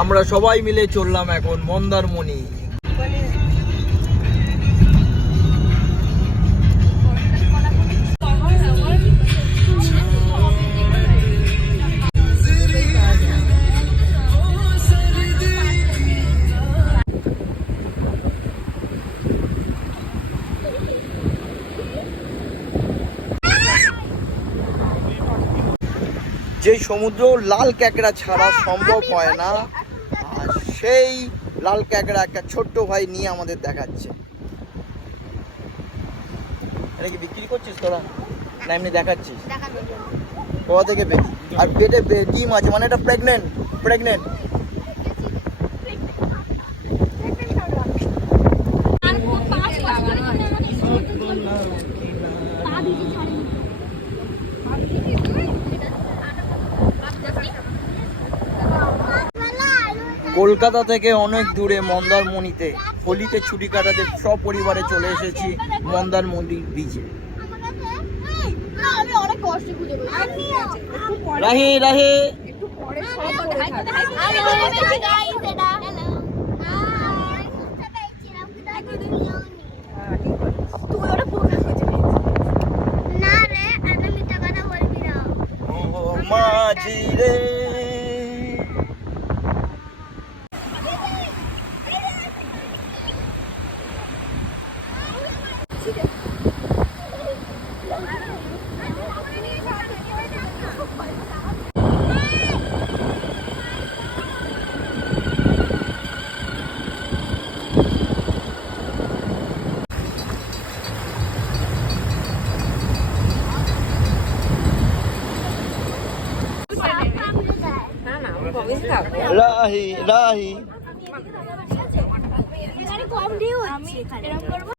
আমরা সবাই মিলে চললাম এখন মন্দারমণি। যে সমুদ্র লাল কাঁকড়া ছাড়া সম্ভব হয় না, আর সেই লাল কাঁকড়া একটা ছোট্ট ভাই নিয়ে আমাদের দেখাচ্ছে। এটা কি বিক্রি করছিস তোরা না এমনি দেখাচ্ছিস? কোথা থেকে পেলি? আর পেটে ডিম আছে, মানে এটা প্রেগনেন্ট। কলকাতা থেকে অনেক দূরে মন্দারমণিতে হোলিতে ছুটি কাটাতে সপরিবারে চলে এসেছি মন্দারমণি বিচে। রাহে রাহে মাঝি রে। রাহি রাহি